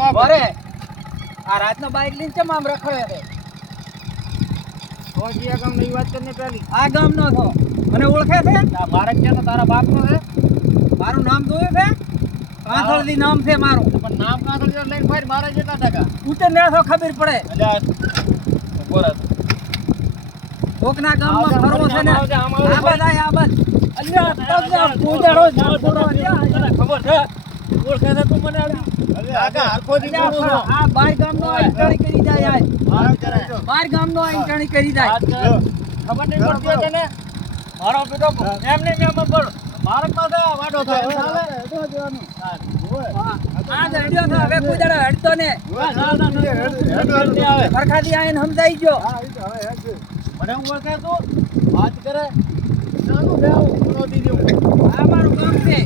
બરે આ રાતનો બાઈક લઈને ચમ આમ રખડે છે ફોજીયા ગામની વાત કરીને પેલી આ ગામનો છો મને ઓળખે છે આ મારા ક્યાં તારા બાપનો છે મારું નામ જોયું છે કાંથળથી નામ છે મારું પણ નામ કાંઠો લઈને ફરી મારા જેટલા ટકા ઉતે નેસો ખબર પડે એટલે બોરા કોકના ગામમાં ફરવો છે ને આવજે, આમ આ બધા આ બસ અલ્યા તને પૂજડો જાફરો ખબર છે ઓળખે છે તું મને કાકા હરખોથી બોલું છું આ બાર ગામનો આઈટણી કરી જાય આજ વાત કરે બાર ગામનો આઈટણી કરી જાય ખબર નહીં પડતી હોય તને મારો બેટો એમ નહીં મેં પણ ભારત પાસે વાડો થાય આ જડ્યો છે હવે પૂજડો હડતો ને ફરખાથી આઈને સમજાઈ ગયો મને હું ઓળખે તું વાત કરે નાનું બેવું આ મારું ગામ છે